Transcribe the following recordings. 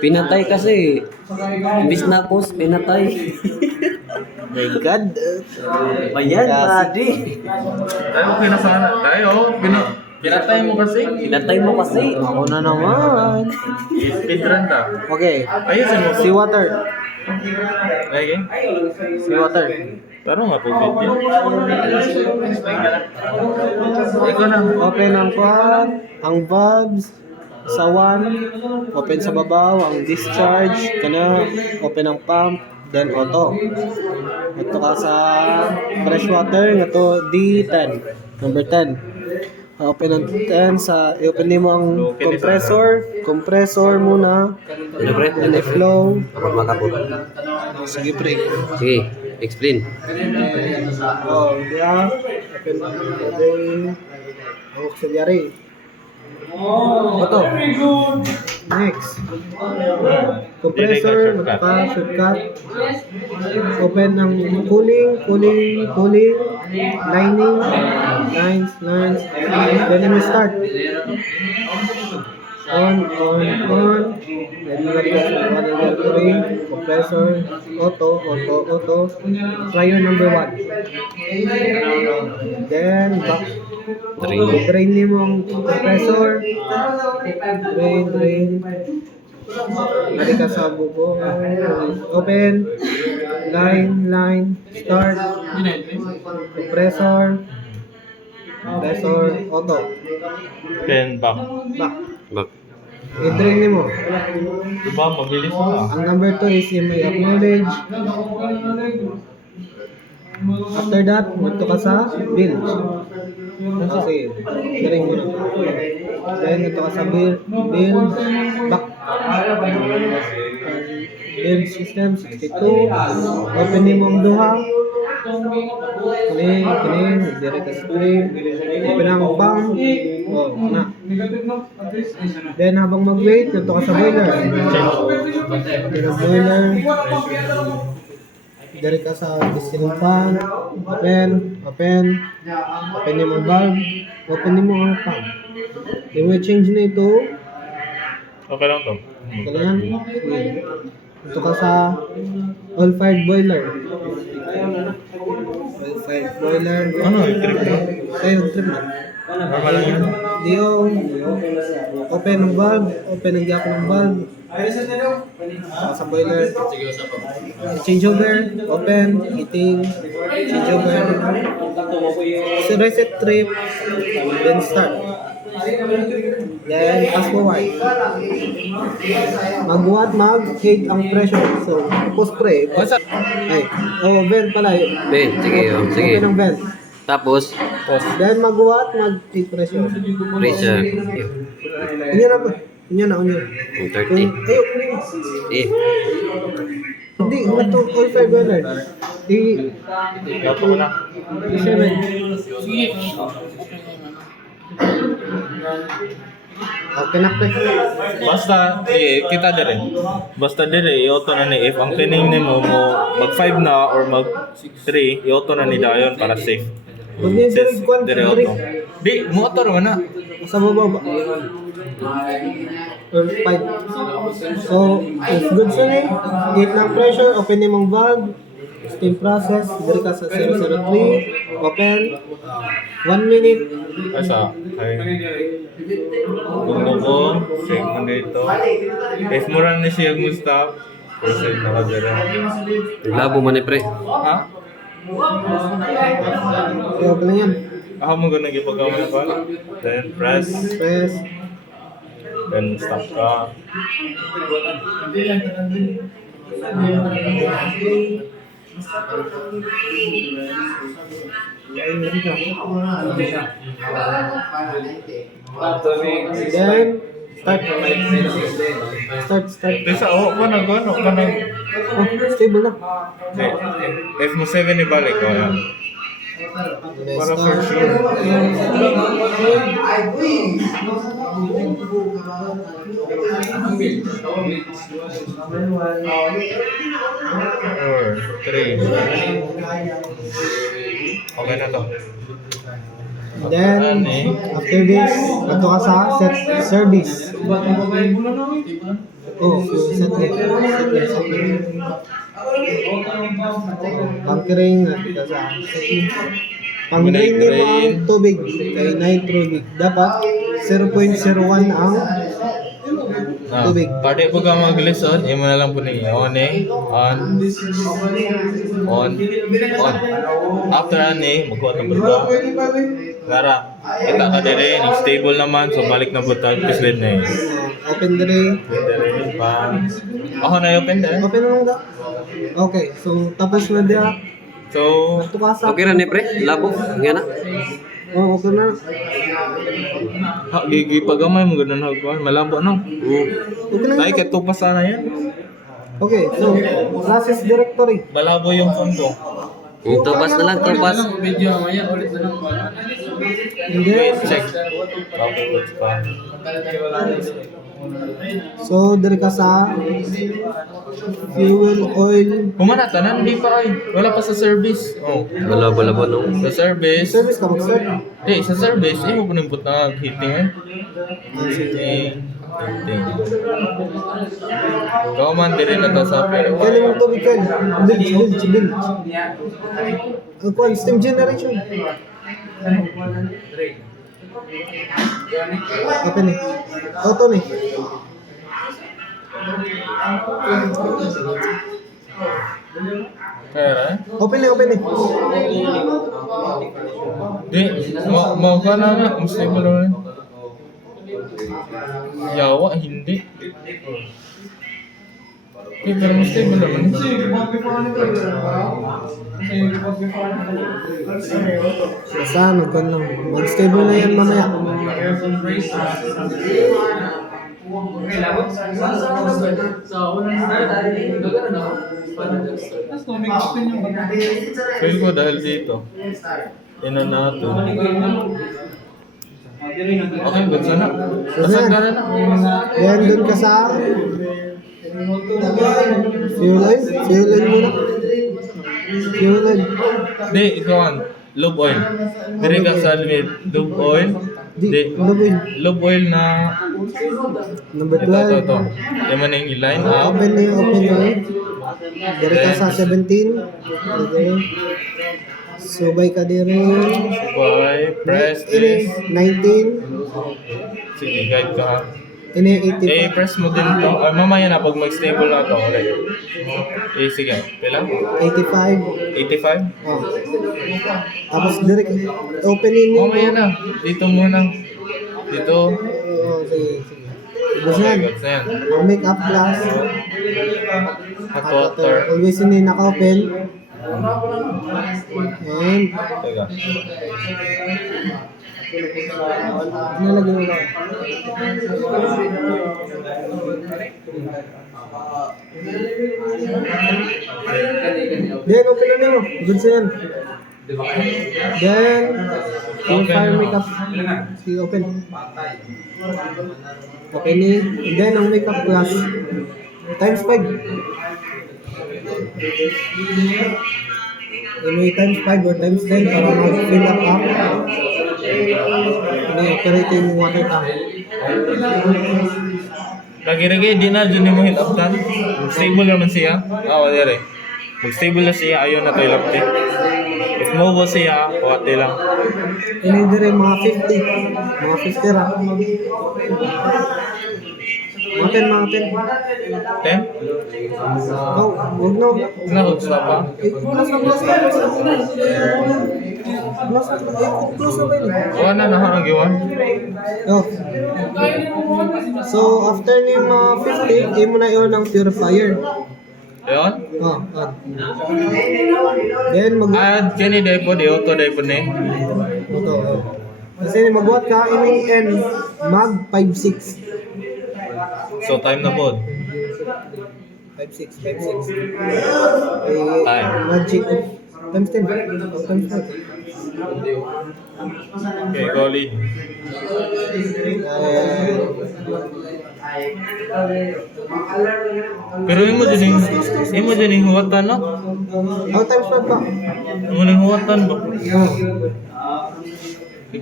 Pinatay kasi. Imbis na post, pinatay. My God. Bayan, buddy. Tayo, okay na sana. Tayo, pinatay mo kasi. Pinatay mo kasi. Ako na naman. Speedrun ka. Okay. Ayusin mo. Sea water. Okay. Sea water. Pero nga po, video. Ikaw na. Open ang kwan, ang valves sa 1, open sa babaw, ang discharge, kana, open ang pump, then auto. Ito ka sa fresh water, ito D10, number 10. Open ang 10 sa, i-open mo ang compressor muna, Ano pre? then i-flow. Ako makapot. Sige pre. Sige, explain. Oh, yeah. Open ang auxiliary. Ito. Next. Compressor, shortcut. Open ng cooling, lining, lines. Then we start. On. Then we go compressor, auto. Tryo number 1. Then back. Drain mo ang compressor. Drain. Lari ka sa buko. Open. Line. Start. Compressor, auto. Then back. Back. Bak. I-drain mo. Diba, mabilis mo. Ang number 2 is you may acknowledge. After that, dito ka sa build. Kasi, drain mo na. Then, dito ka sa build, back. Build system 62. Open mo ang duha. Kini, direct ka sa stream. Open ang pump. Oh, na. Then, habang mag-wait, dito ka sa boiler. Open ang boiler. Direct ka sa distilling fan. Open mo ang valve. Open mo ang pump. Then, we change na ito. Okay lang to. Okay lang yan? Sige. Ito ka sa oil-fired boiler. Oil-fired boiler. Ano, trip mo? Tayo, trip na. Normal lang yan. Dio. Open ang valve. Open ang gap ng valve. Sa boiler. Change over. Open. Heating. Change over. So reset trip. Then start. Then fast forward. Mag-heat ang pressure. So, post pre. Ay. Oh, vent pala. Ben, sige, sige. Open ang vent. Tapos, Then mag-heat pressure. pressure. Inyo na. 30. Ayo. Eh, Hindi, ito all five boiler. Dato ko na. 7. Okay na pre. Basta, kita dire. Basta dire, i-auto na ni. If ang tining ni mo mag 5 na or mag 3, i-auto na ni dayon para safe. Huwag niya Since direct dire auto. Di, motor man na. sa baba. Or 5. So, if good sa ni, heat ng pressure, open niyo mong valve. Steam process, dari ka sa 003, open. 1 minute. Asa, ay. Kung ko, check mo dito. If mura na siya mag-stop, proceed na ka dyan. labo man ni pre. Ha? Okay lang yan. Ako mo ganun ipagawa pa. Then press, Press. then stop ka. Then, start. Bisa, oh, ka na gano'n, ka na. Oh, stable na. If mo 7 ibalik, o yan. Para for sure. Or 3. Okay na to. Then, after this, ato ka sa set service. Oh, set link. Pang-drain na kita sa setting. Pang-drain mo ang tubig kay nitro. Dapat 0.01 ang tubig. Pwede po ka mag-listen, imo na lang po niya. On. After magkuha ng bulto. Ngara, kita ka dire, stable naman, so balik na po tayo, pislit na yun. Open dire. Ako na open dire. Open na lang da. Okay, so tapos na dia. So, Tukasa. Okay ra ni pre, labo. Nga na. Oh, okay na. gigi pagamay mo ganun hagwan, malabo no. Okay na. Ay, katupa sana yan. Okay, so process directory. Balabo yung phone ko. Tupas na lang, tupas. Hindi. Check. Tapos pa. So, dire ka sa fuel, oil. Humana tanan, hindi pa ay. Wala pa sa service. Oh. Labo no. Sa service. Service ka mag-start. Di, sa service, mo po nimpot na heating eh. Heating. Ikaw man, di rin na to sa pero. Kailan mo tubig ka? Bilge. Ang kwan, steam generation. Open eh. Auto ni. Kaya Open eh. di, mau ka na nga, kung stable naman. Yawa, hindi. Okay, pero mas stable naman. Basta, nagkan lang. Mag-stable na yan mamaya. Feel ko dahil dito. Ino natin. Okay, good sana. Basag ka na na. Then, dun ka sa fuel oil. Fuel oil muna. Fuel oil. Di, ikaw an. Lube oil. Dire ka sa limit. Lube oil. Di, Lube oil. lube oil na Number ito. 12. Di man yung line up. Open oil. Dire ka sa 17. Okay. Subay ka dire. By press this. 19. Sige, guide ka ha. Ini Press mo din to. Ay, mamaya na pag mag-stable na to. Okay. Sige. Kailan? 85. 85? Oh. Tapos direct opening mo. Mamaya na. Dito muna. Dito. Oh, sige. Ibig Okay, yan. good na yan. Make up class. Hot water. Always hindi naka-open. And Teka. nalagyan mo lang. Then, open na mo. Good sa yan. Then, fire makeup. Sige, open. Open ni. Then, ang makeup class. Times 5. Anyway, times 5 or times 10 para mag-fill up. Ini operating water tank. Lagi-lagi, di na dyan mo hit up tan. Stable naman siya. Wala rin. Kung stable na siya, ayaw na tayo lapte. If mobile siya, pawate lang. Ini dire mga 50. Mga 50 ra. Mga 10, mga 10. 10? Oh, huwag na. Nakot sa pa. Plus na. Plus na ba yun? Wala na nakagiwan. Oh. So, after ni mga 50, mo na yun ng purifier. Ayun? Oh, on. Then, Kani dahil po, di auto dahil po ni. Ito, oh. Kasi magbuhat ka, ini N, mag 5-6. So, time na po. 5-6. Time. Magic. Times 10. Oh, times 5. Okay, go lead. Pero imo dyan yung huwatan, no? Oh, times 5 pa. Imo yung huwatan ba? Oh.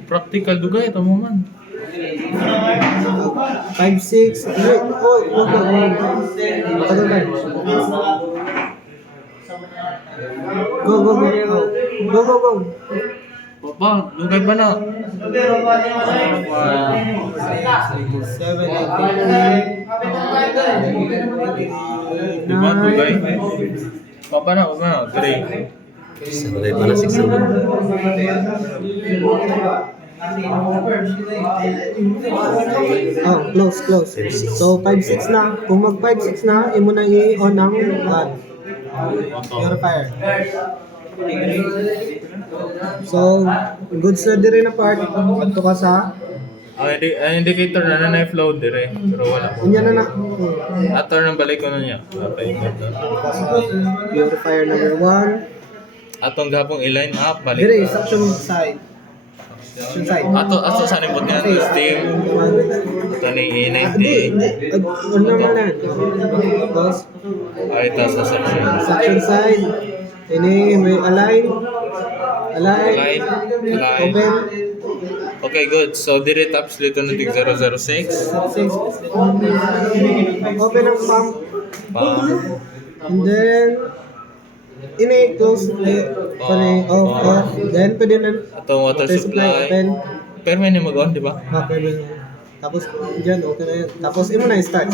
Practical dugay ito mo man. 5, 6. Wait. Oh, matagal na. Go. Go. Papa, dugay pa na. 7, 8, Diba, dugay? Papa na, 3. Sabay pa na 600. Oh, close. So, 5-6 na. Kung mag 5-6 na, imo na i-on ang purifier. So, goods na diri na part. Adto ka sa Ang indicator na na-flow dire, pero wala. unya na. Ator nang balik ko na niya. Purifier number 1. Atong gapong i-line up, balik. Dire, suction side. Suction side. Ato sa nimot niya, steam. Ito ni E90. Ano naman na? Tapos, Ay, ito sa section. suction side. Ini may align. Align. Open. Okay, good. So, dire taps dito na tig 006. 6. Open ang pump. And then, ini close. Off. Then, pwede na. Atong water supply. Open. Pero may ni mag-on, di ba? Pwede na. Tapos, dyan, okay na yan. Tapos, imo na i-start.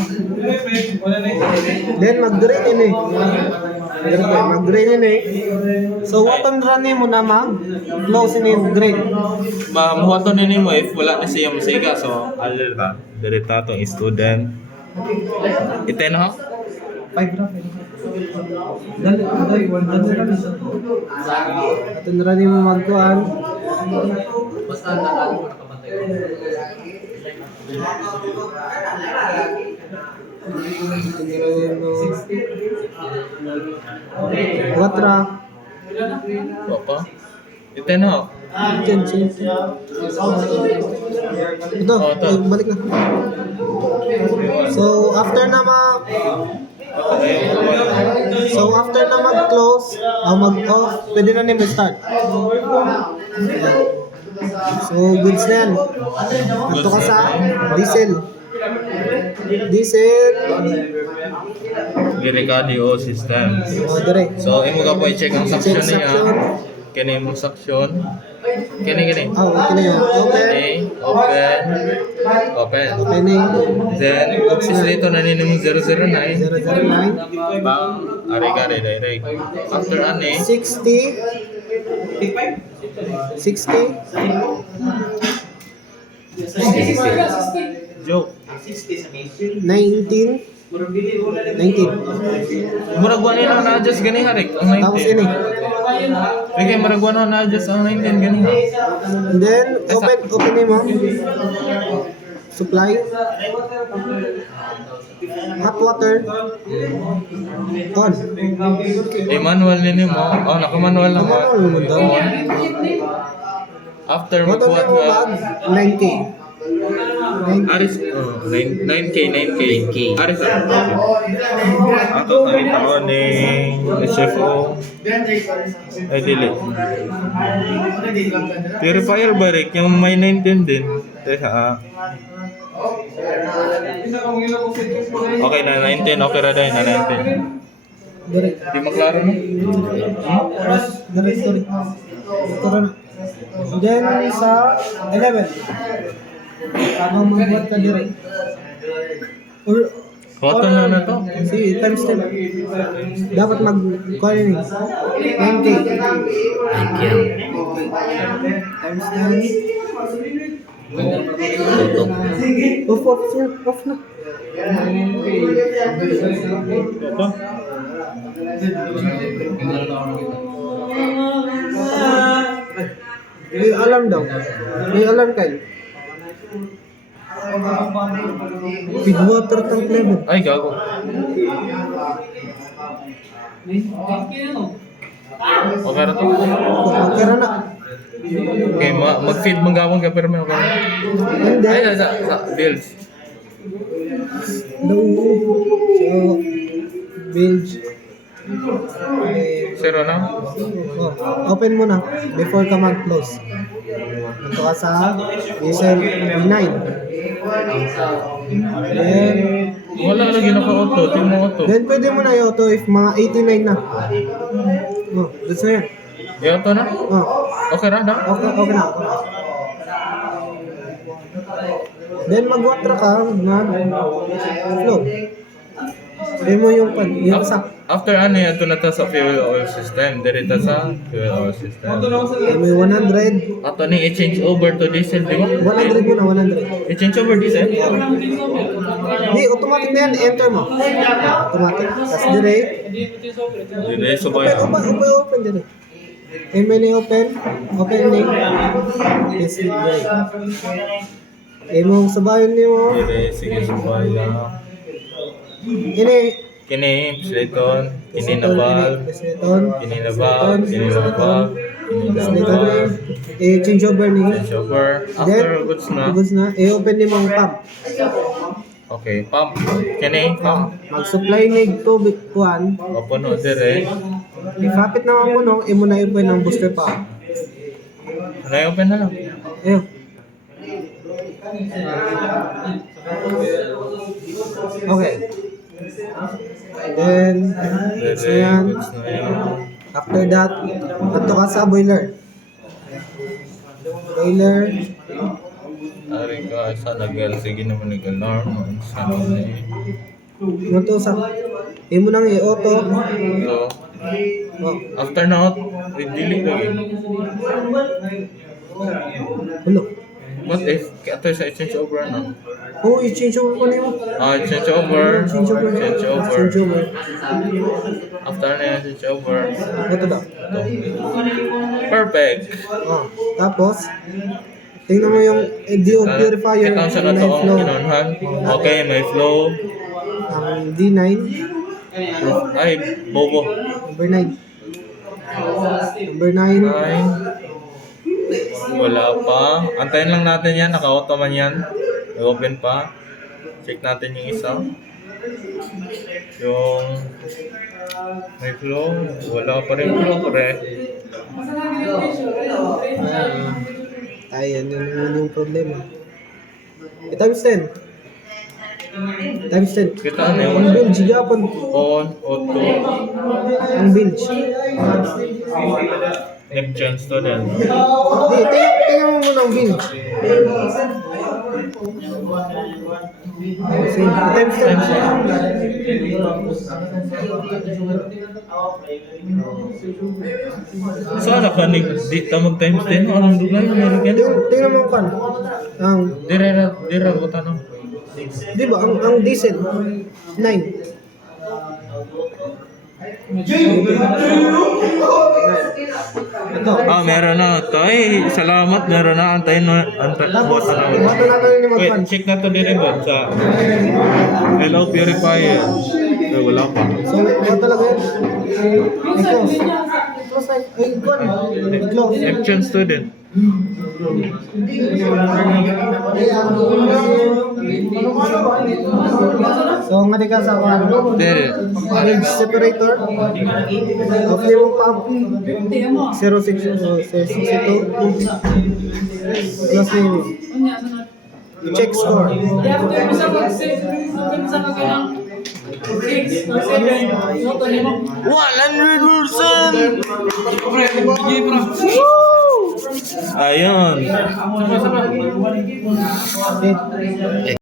Then, mag-drain ini. Mag-drain ini. So, what ang run mo na mag-close ini yung drain. Mamuhato ni mo if wala na siya musiga. So, alerta. Direta itong student. Iten ha? 5 na. At ang run mo mag-kuhan. Watra. Papa? Iten ha? Ito, balik na. So, after na mag-close, mag-off, pwede na nila start. So, goods na yan. Ito ka sa diesel. Giricadio system. Direct. So, imo ka po i-check ang suction Check niya. suction. Kini mo suction. Kini. Okay na yun. Open. Opening. Then, is dito na nini mo 009. 009. Bang, ari-gari direct. After ani, 60. joke. 19. Muragwan nila na-adjust gani harik ang 19. Tapos ini. Okay, muragwan na-adjust ang 19 gani ha. And then, open mo. Supply. Hot water. On. Manual nini mo. Oh, naka-manual lang ha. Manual naman daw. On. After What on magbuhat mo ka, bag? 9K. Aris, 9K. Aris, ato sa itaon ni SFO. Ay, dili. Purifier barik, yung may 19 din. Teka, okay na 19, okay ra dahil na 19. Direct. Di maklaro no? Direct. Ito rin. Then, sa 11. Habang mag-work ka direct. Or, Cotton na to. si times 10. Dapat mag-call yun. 9K. Thank you. Times 10. Tutok. Off na. May alarm daw. May alarm kayo. Feed water tank level. Ay, gago. Okay ra to. Magkara na. Okay, mag-feed mong gawang ka pero may okay. And then, Ay, sa bills. so, bilge. Zero na? Oh, open mo na before ka mag-close. Ito ka sa diesel E9. Then, Wala lagi naka-auto. Di mo auto. then pwede mo na i-auto if mga 89 na. Oh, goods na yan. I-auto na? Oh, Okay na, na? okay na. Then mag-watra ka na flow. Pwede mo yung sak. After ano yan, ito na ta sa fuel oil system. Dirita sa fuel oil system. May 100. Ato ni i-change over to diesel, di ba? 100 mo na, 100. I-change over diesel? Hindi, automatic na yan. Enter mo. Automatic. Tapos dire. Dire, subay. Open dire. May open. Open name. Yes, dire. Mong sabayon niyo. Dire, sige, subay. Ini. Kini, pisleton. Kini na valve. Kini na valve. Kini na valve. Kini na valve. Change over ni. Change over. After goods na. Goods na. Open ni mong pump. Okay, pump. Kini, pump. Mag-supply ni tubig kuan. Mapuno dire. Ikapit na mo no, imo na open ang booster pump. Na-open na lang. Ayun. Okay. Then, Dire, so yan. goods na yan. After that, ato ka sa boiler. Boiler. Ari ka, sa nagal. Sige naman nag-alarm. Sa Ano to sa... Imo nang i-auto. So, Oh, after na out, with delete lagi. ano? What if, ito sa change over na? Oh, i-change over ko niyo. Change over. Change over. Change over. Change over. After na yan, change over. Ito daw. Perfect. Oh, tapos, tingnan mo yung DO purifier. Ito sa may natoong flow. kinonhan. Okay, may flow. Ang D9, Ay, bobo. number 9. Number 9. 9. Wala pa. Antayin lang natin yan. Naka-auto man yan. I-open pa. Check natin yung isa. Yung may flow. Wala pa rin flow. Ayan, yun yung problema. Times 10. Times 10. Kita na Ang yun. bilge, gapon. On, auto. Ang bilge. Nip-chance to din. Hindi, tingnan mo muna ang bilge. Sige, times 10. Sana ka di tamag times 10. Anong dugay? Meron yan? Tingnan mo kan. Ang, Dira ko tanong. di ba, ang diesel, 9. Ito. Meron na. Tay, salamat. Meron na. Antayin na. Tapos, Buwan na. ito natin ni Wait, Magpan. check na to din ba sa Hello Purifier. Ay, wala pa. So, ano talaga yan? I-close. Close ay, kuwan. I-close. Neptune student. So, nga di ka sa kuwan. There. Valve separator of limong pump 062 plus name. Check score. Ayun. Okay.